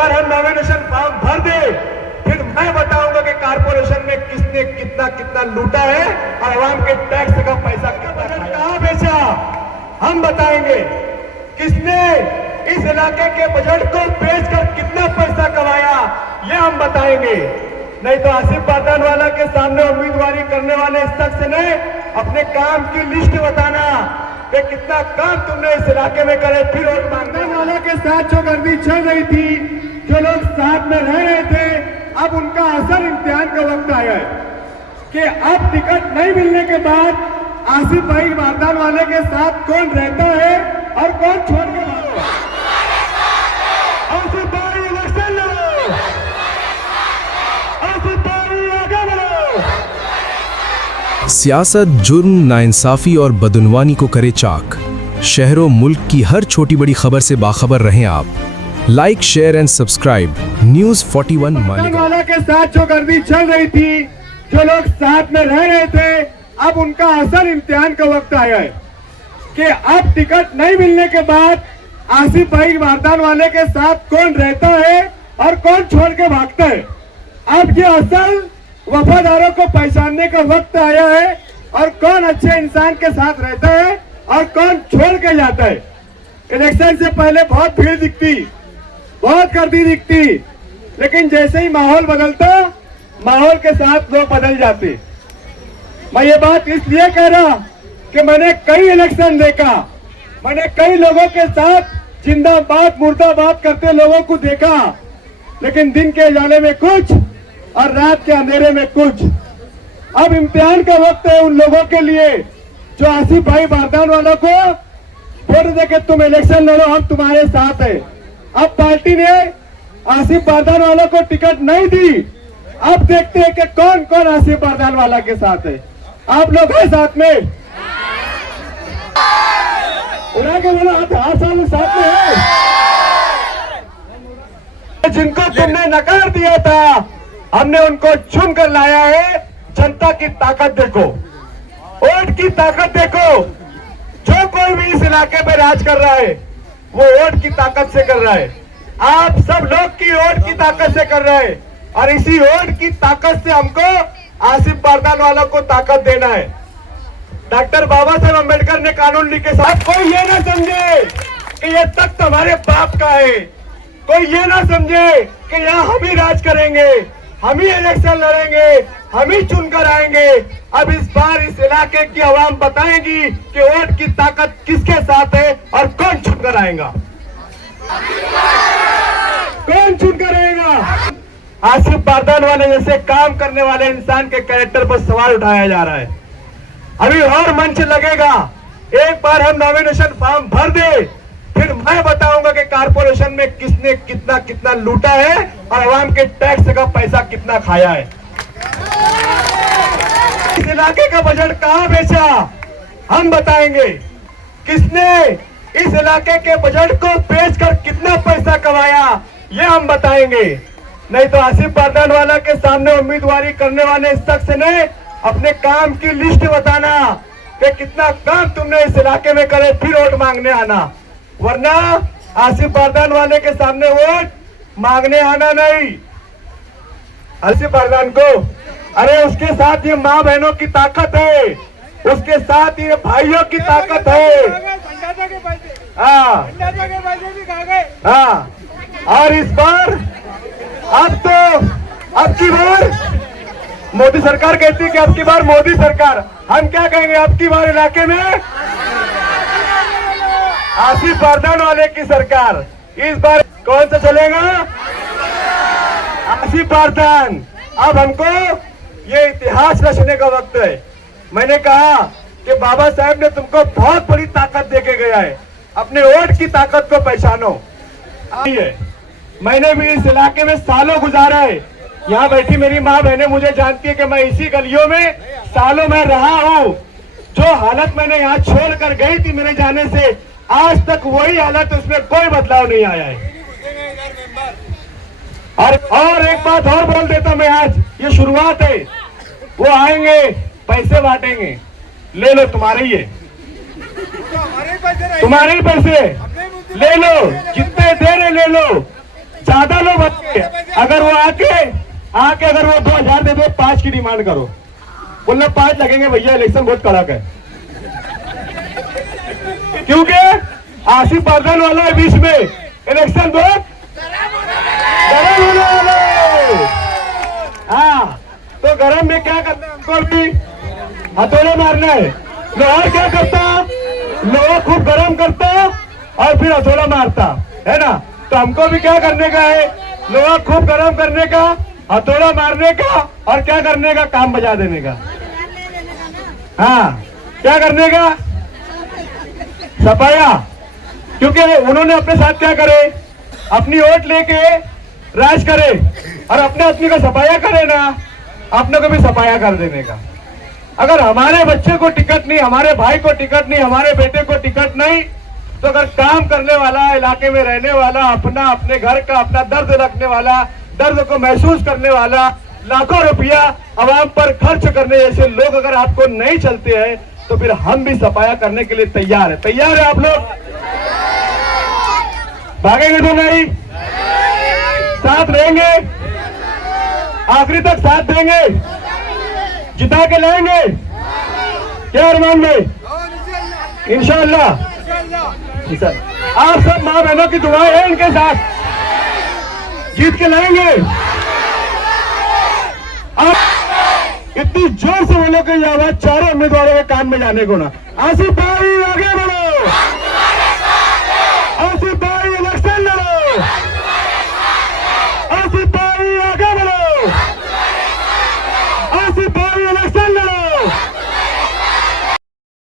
बार हम nomination form भर दे, फिर मैं बताऊंगा कि कारपोरेशन में किसने कितना कितना लूटा है और आवाम के टैक्स का पैसा कहां बेचा, हम बताएंगे। किसने इस इलाके के बजट को बेचकर कितना पैसा कमाया, ये हम बताएंगे। नहीं तो आसिफ बादानवाला के सामने उम्मीदवारी करने वाले इस शख्स ने अपने काम की लिस्ट बताना कि कितना काम तुमने इस इलाके में करे, फिर वोट मांगने वाले के साथ जो गर्दी चल रही थी, जो लोग साथ में रह रहे थे, अब उनका असल इम्तिहान का वक्त आया है कि अब टिकट नहीं मिलने के बाद आसिफ भाई बादानवाले के साथ कौन रहता है और कौन छोड़ के भागता है। आसिफ भाई इलेक्शन लड़ो, आसिफ भाई आगे बढ़ो। सियासत जुर्म, नाइंसाफी और बदउनवानी को करे चाक। शहरों मुल्क की हर छोटी बड़ी खबर से बाखबर रहें आप। Like, share and subscribe news 41 Malegaon. वाला के साथ जो गर्दी चल रही थी, जो लोग साथ में रह रहे थे, अब उनका असल इम्तिहान का वक्त आया है कि अब टिकट नहीं मिलने के बाद आसिफ भाई बादानवाले के साथ कौन रहता है और कौन छोड़ के भागता है। अब ये असल वफादारों को पहचानने का वक्त आया है और कौन अच्छे इंसान के साथ रहता है और कौन छोड़ के जाता है। इलेक्शन से पहले बहुत भीड़ दिखती, बहुत गर्दी दिखती, लेकिन जैसे ही माहौल बदलता, माहौल के साथ लोग बदल जाते। मैं ये बात इसलिए कह रहा कि मैंने कई इलेक्शन देखा, मैंने कई लोगों के साथ जिंदाबाद मुर्दाबाद करते लोगों को देखा, लेकिन दिन के उजाले में कुछ और रात के अंधेरे में कुछ। अब इम्तिहान का वक्त है उन लोगों के लिए जो आसिफ भाई बादानवाला को वोट देके तुम इलेक्शन लड़ो, हम तुम्हारे साथ है। अब पार्टी ने आसिफ बादानवाला को टिकट नहीं दी, अब देखते हैं कि कौन कौन आसिफ बादानवाला के साथ है। आप लोग हैं साथ में, उड़ा के बोला हर साल साथ में है। जिनको तुमने नकार दिया था, हमने उनको चुन कर लाया है। जनता की ताकत देखो, वोट की ताकत देखो। जो कोई भी इस इलाके में राज कर रहा है, वो वोट की ताकत से कर रहा है। आप सब लोग की वोट की ताकत से कर रहे हैं और इसी वोट की ताकत से हमको आसिफ बादानवाला को ताकत देना है। डॉक्टर बाबा साहब अम्बेडकर ने कानून लिखे, साहब कोई ये ना समझे कि ये तख्त हमारे बाप का है, कोई ये ना समझे कि यहाँ हम ही राज करेंगे, हम ही इलेक्शन लड़ेंगे, हम ही चुनकर आएंगे। अब इस बार इस इलाके की आवाम बताएगी कि वोट की ताकत किसके साथ है और कौन चुनकर आएगा, कौन चुनकर आएगा। आसिफ बादानवाले जैसे काम करने वाले इंसान के कैरेक्टर पर सवाल उठाया जा रहा है। अभी और मंच लगेगा। एक बार हम नॉमिनेशन फॉर्म भर दे, फिर मैं बताऊंगा कि कारपोरेशन में किसने कितना कितना लूटा है और आवाम के टैक्स का पैसा कितना खाया है। इस इलाके का बजट कहां बेचा, हम बताएंगे। किसने इस इलाके के बजट को बेचकर कितना पैसा कमाया, ये हम बताएंगे। नहीं तो आसिफ बादानवाला के सामने उम्मीदवारी करने वाले इस शख्स ने अपने काम की लिस्ट बताना कि कितना काम तुमने इस इलाके में करे, फिर वोट मांगने आना। वरना आसिफ बादानवाले के सामने वोट मांगने आना नहीं। आसिफ बादान को, अरे उसके साथ ये माँ बहनों की ताकत है, उसके साथ ये भाइयों की ताकत है। हाँ, और इस बार अब की बार मोदी सरकार कहती है कि अब की बार मोदी सरकार, हम क्या कहेंगे, अब की बार इलाके में आसिफ बादानवाले की सरकार। इस बार कौन सा चलेगा, आसिफ बादान। अब हमको ये इतिहास रचने का वक्त है। मैंने कहा कि बाबा साहब ने तुमको बहुत बड़ी ताकत देके गया है, अपने वोट की ताकत को पहचानो। मैंने भी इस इलाके में सालों गुजारा है। यहाँ बैठी मेरी माँ बहनें मुझे जानती है कि मैं इसी गलियों में सालों में रहा हूँ। जो हालत मैंने यहाँ छोड़कर गई थी मेरे जाने से, आज तक वही हालत, उसमें कोई बदलाव नहीं आया है। और एक बात और बोल देता मैं, आज ये शुरुआत है। वो आएंगे, पैसे बांटेंगे, ले लो, तुम्हारे ही है, तुम्हारे ही पैसे ले लो, जितने दे रहे ले लो। ज्यादा लोग बचे, अगर वो आके अगर वो 2000 दे दो, 5 की डिमांड करो, बोलना 5 लगेंगे भैया, इलेक्शन बहुत कड़क है। क्योंकि आसिफ बारदान वाला है बीच में, इलेक्शन बहुत गरम होने वाला है। हाँ, तो गरम में क्या करना है हमको, भी हथौड़ा मारना है। लोहा क्या करता, लोहा खूब गरम करता और फिर हथौड़ा मारता है ना। तो हमको भी क्या करने का है, लोहा खूब गरम करने का, हथौड़ा मारने का और क्या करने का, काम बजा देने का। हाँ, क्या करने का, सफाया। क्योंकि उन्होंने अपने साथ क्या करे, अपनी वोट लेके राज करे और अपने आदमी का सफाया करे ना, अपने को भी सफाया कर देने का। अगर हमारे बच्चे को टिकट नहीं, हमारे भाई को टिकट नहीं, हमारे बेटे को टिकट नहीं, तो अगर काम करने वाला, इलाके में रहने वाला, अपने घर का अपना दर्द रखने वाला, दर्द को महसूस करने वाला, लाखों रुपया आवाम पर खर्च करने जैसे लोग अगर आपको नहीं चलते हैं, तो फिर हम भी सफाया करने के लिए तैयार है। तैयार है आप लोग? भागेंगे तो नहीं, साथ रहेंगे, आखिरी तक साथ देंगे, जिता के लाएंगे। क्या अरमान भाई? इंशाअल्लाह। आप सब माँ बहनों की दुआएं हैं इनके साथ, जीत के लाएंगे। आप इतनी जोर से बोलो कि ये आवाज चारों उम्मीदवारों के कान में जाने को ना। आसिफ भाई आगे